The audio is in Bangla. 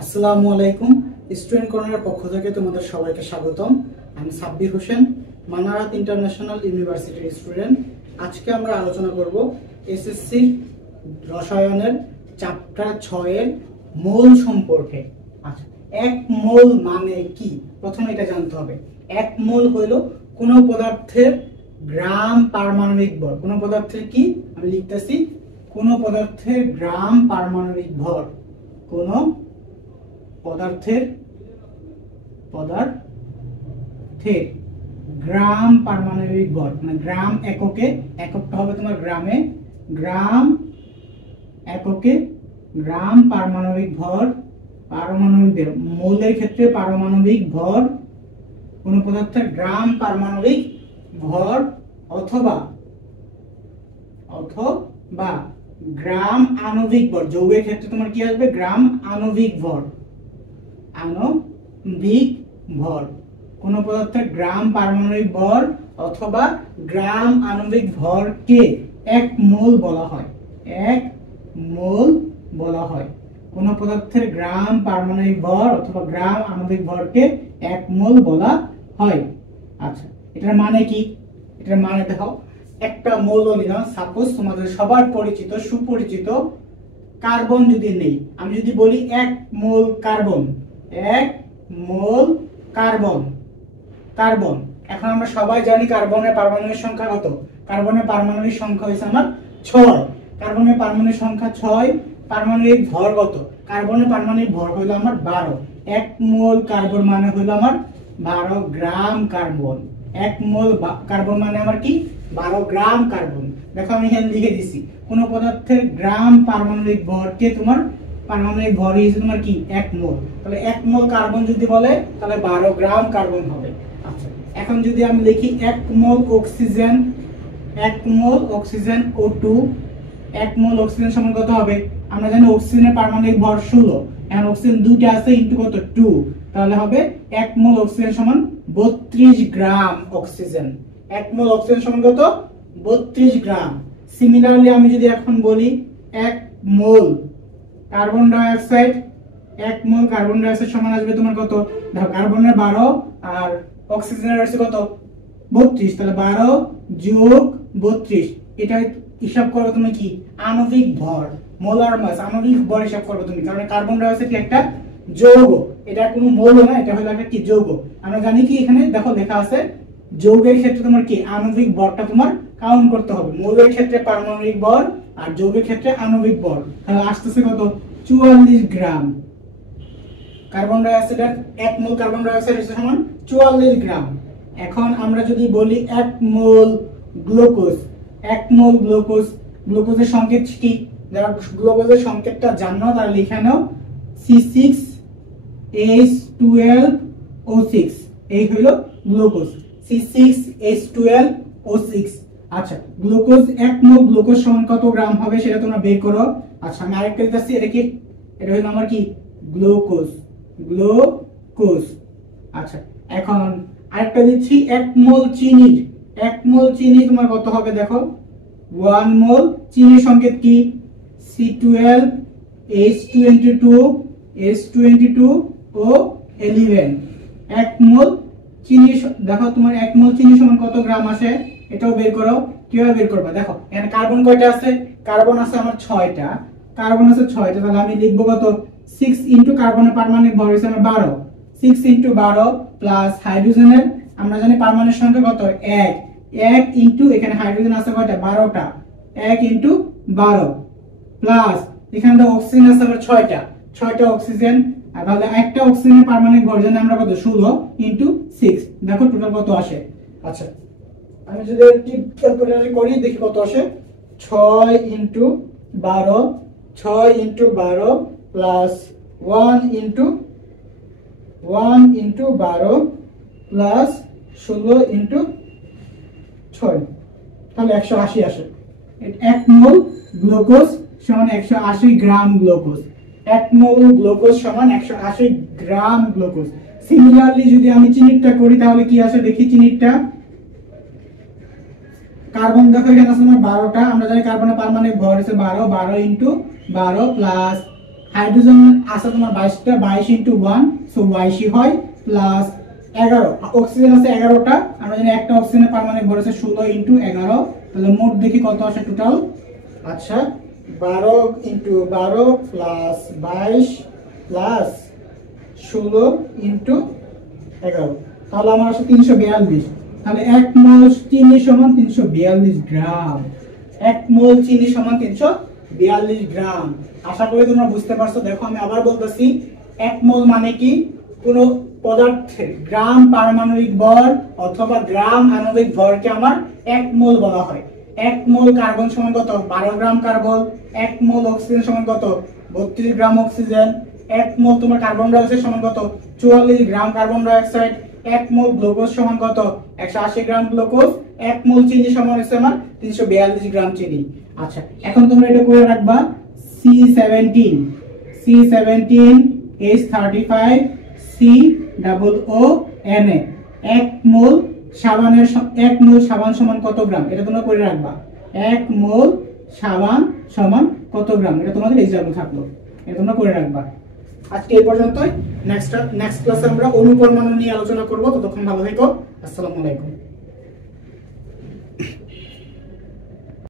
আসসালামু আলাইকুম। স্টুডেন্ট কর্নারের পক্ষ থেকে তোমাদের সবাইকে স্বাগতম। আমি সাব্বির হোসেন, মানারাত ইন্টারন্যাশনাল ইউনিভার্সিটির স্টুডেন্ট। আজকে আমরা আলোচনা করব এসএসসি রসায়নের চ্যাপ্টার 6 এর মোল সম্পর্কে। আচ্ছা, এক মোল মানে কি প্রথমে এটা জানতে হবে। এক মোল হলো কোনো পদার্থের গ্রাম পারমাণবিক ভর। কোনো পদার্থের কি আমি লিখতেছি, কোনো পদার্থের গ্রাম পারমাণবিক ভর। কোনো পদার্থের গ্রাম পারমাণবিক ভর, মানে গ্রাম এককে, এককটা হবে তোমার গ্রামে, গ্রাম এককে গ্রাম পারমাণবিক ভর। পারমাণবিক মৌলের ক্ষেত্রে পারমাণবিক ভর, কোন পদার্থের গ্রাম পারমাণবিক ভর অথবা গ্রাম আণবিক ভর। যৌগের ক্ষেত্রে তোমার কি আসবে? গ্রাম আণবিক ভর। আণবিক ভর কোন পদার্থের গ্রাম পারমাণবিক ভর অথবা গ্রাম আণবিক ভরকে এক মোল বলা হয়। এক মোল বলা হয়। কোন পদার্থের গ্রাম পারমাণবিক ভর অথবা গ্রাম আণবিক ভরকে এক মোল বলা হয়। আচ্ছা, এটার মানে কি? এটার মানে দেখো, একটা মৌল নিলাম, সাপোজ তোমাদের সবার পরিচিত সুপরিচিত কার্বন যদি নেই, আমি যদি বলি এক মোল কার্বন, এক মোল কার্বন। কার্বন, এখন আমরা সবাই জানি কার্বনের পারমাণবিক সংখ্যা কত? কার্বনের পারমাণবিক সংখ্যা হচ্ছে আমার 6। কার্বনের পারমাণবিক সংখ্যা 6। পারমাণবিক ভর কত? কার্বনের পারমাণবিক ভর হলো আমার 12। এক মোল কার্বন মানে হলো আমার 12 গ্রাম কার্বন। এক মোল কার্বন মানে আমার কি? 12 গ্রাম কার্বন। দেখো আমি এখানে লিখে দিছি, কোন পদার্থের গ্রাম পারমাণবিক ভরকে তোমার পারমাণবিক ভর হিসেবে তোমার কি? এক মোল। তাহলে এক মোল কার্বন যদি বলে তাহলে 12 গ্রাম কার্বন হবে। আচ্ছা, এখন যদি আমি লিখি এক মোল অক্সিজেন, এক মোল অক্সিজেন O2, এক মোল অক্সিজেন সমান কত হবে? আমরা জানি অক্সিজেনের পারমাণবিক ভর 16, এখন অক্সিজেন দুইটা আছে ইনটু কত? 2, তাহলে হবে এক মোল অক্সিজেন সমান 32 গ্রাম অক্সিজেন। এক মোল অক্সিজেন সমান কত? 32 গ্রাম। সিমিলারলি আমি যদি এখন বলি এক মোল কার্বন ডাই অক্সাইড, এক মোল কার্বন ডাই অক্সাইড সমান আসবে তোমার কত? দেখো কার্বনের 12 আর অক্সিজেনের আছে কত? 32, তাহলে 12 যোগ 32, এটা হিসাব করো তুমি কি? আণবিক ভর, মোলার মাস, আণবিক ভর হিসাব করো তুমি, কারণ কার্বন ডাই অক্সাইড একটা যৌগ, এটা কোনো মৌল না, এটা হলো একটা কি? যৌগ। আমরা জানি কি এখানে দেখো লেখা আছে যৌগের ক্ষেত্রে তোমার কি? আণবিক ভরটা তোমার কাউন্ট করতে হবে। মৌলের ক্ষেত্রে পারমাণবিক ভর আর যৌগের ক্ষেত্রে আণবিক ভর, তাহলে আসতেছে কত? 44 গ্রাম। কার্বন ডাই অক্সাইডের এক মোল কার্বন ডাই অক্সাইড সমান 44 গ্রাম। এখন আমরা যদি বলি এক মোল গ্লুকোজ, এক মোল গ্লুকোজ, গ্লুকোজের সংকেত কি? যারা গ্লুকোজের সংকেতটা জানো তারা লিখে নাও C6H12O6, এই হলো গ্লুকোজ, C6H12O6। আচ্ছা, গ্লুকোজ এক মোল গ্লুকোজ সমান কত গ্রাম হবে সেটা তোমরা বের করো। আচ্ছা, আমি আরেকটা দিচ্ছি, এটা কি? এটা হলো আমার কি? Glucose, glucose. আচ্ছা, এখন আরেকটা দিচ্ছি এক মোল চিনির, এক মোল চিনি তোমার কত হবে? দেখো 1 মোল চিনির সংকেত কি? C12H22O11। এক মোল চিনি, দেখো তোমার এক মোল চিনি সমান কত গ্রাম আসে এটাও বের করো। কিভাবে বের করবা? দেখো এখানে কার্বন কয়টা আছে? কার্বন আছে আমার 6টা, কার্বন আছে 6টা, তাহলে আমি লিখবো কত? 6 ইনটু কার্বনের পারমাণবিক ভর হচ্ছে আমার 12, 6 ইনটু 12 প্লাস হাইড্রোজেনের আমরা জানি পারমাণবিক সংখ্যা কত? 1, 1 ইনটু এখানে হাইড্রোজেন আছে কয়টা? 12টা, 1 ইনটু 12 প্লাস এখানে তো অক্সিজেন আছে আমার 6টা, 6টা অক্সিজেন, আর তাহলে একটা অক্সিজেনের পারমাণবিক ভর জানি আমরা কত? 16 ইনটু 6, দেখো টোটাল কত আসে। আচ্ছা, আমি যদি ক্যালকুলেটর করি দেখি কত আসে। 6 into 12, 6 into 12 plus 1 into 12 plus 16 into 6, তাহলে 180 আসে। এক মোল গ্লুকোজ সমান 180 গ্রাম গ্লুকোজ। এক মোল গ্লুকোজ সমান 180 গ্রাম গ্লুকোজ। সিমিলারলি যদি আমি চিনিটা করি তাহলে কি আসে দেখি। চিনিটা কার্বন দেখো এখানে আছে 12টা, আমরা জানি কার্বনের পারমাণবিক ভর হচ্ছে 12, 12 ইনটু 12 প্লাস হাইড্রোজেন আছে তোমার 22টা, 22 ইনটু 1 সো 22 হয় প্লাস 11 অক্সিজেন আছে 11টা, আমরা জানি একটা অক্সিজেনের পারমাণবিক ভর আছে 16 ইনটু 11, তাহলে মোট দেখি কত আসে টোটাল। আচ্ছা 12 ইনটু 12 প্লাস 22 প্লাস 16 ইনটু 11, তাহলে আমার আসে 342। তাহলে 1 মোল চিনি সমান 342 গ্রাম। 1 মোল চিনি সমান 342 গ্রাম। আশা করি তোমরা বুঝতে পারছো। দেখো আমি আবার বলতেছি, 1 মোল মানে কি, কোন পদার্থের গ্রাম পারমাণবিক ভর অথবা গ্রাম আণবিক ভরকে আমার 1 মোল বলা হয়। 1 মোল কার্বন সমান কত? 12 গ্রাম কার্বন। 1 মোল অক্সিজেন সমান কত? 32 গ্রাম অক্সিজেন। 1 মোল তোমার কার্বন ডাই অক্সাইড সমান কত? 44 গ্রাম কার্বন ডাই অক্সাইড। 1 মোল গ্লুকোজ সমান কত? 180 গ্রাম গ্লুকোজ। 1 মোল চিনি সমান হচ্ছে আমার 342 গ্রাম চিনি। আচ্ছা এখন তোমরা এটা করে রাখবা, C17 H35 COO Na। 1 মোল সাবানের 1 মোল সাবান সমান কত গ্রাম, এটা তোমরা করে রাখবা। 1 মোল সাবান সমান কত গ্রাম, এটা তোমাদের এক্সাম্পল থাকলো, এটা তোমরা করে রাখবা। আজকে এই পর্যন্তই। নেক্সট ক্লাসে আমরা অণু পরমাণু নিয়ে আলোচনা করব। ততক্ষণ ভালো থেকো। আসসালামু আলাইকুম।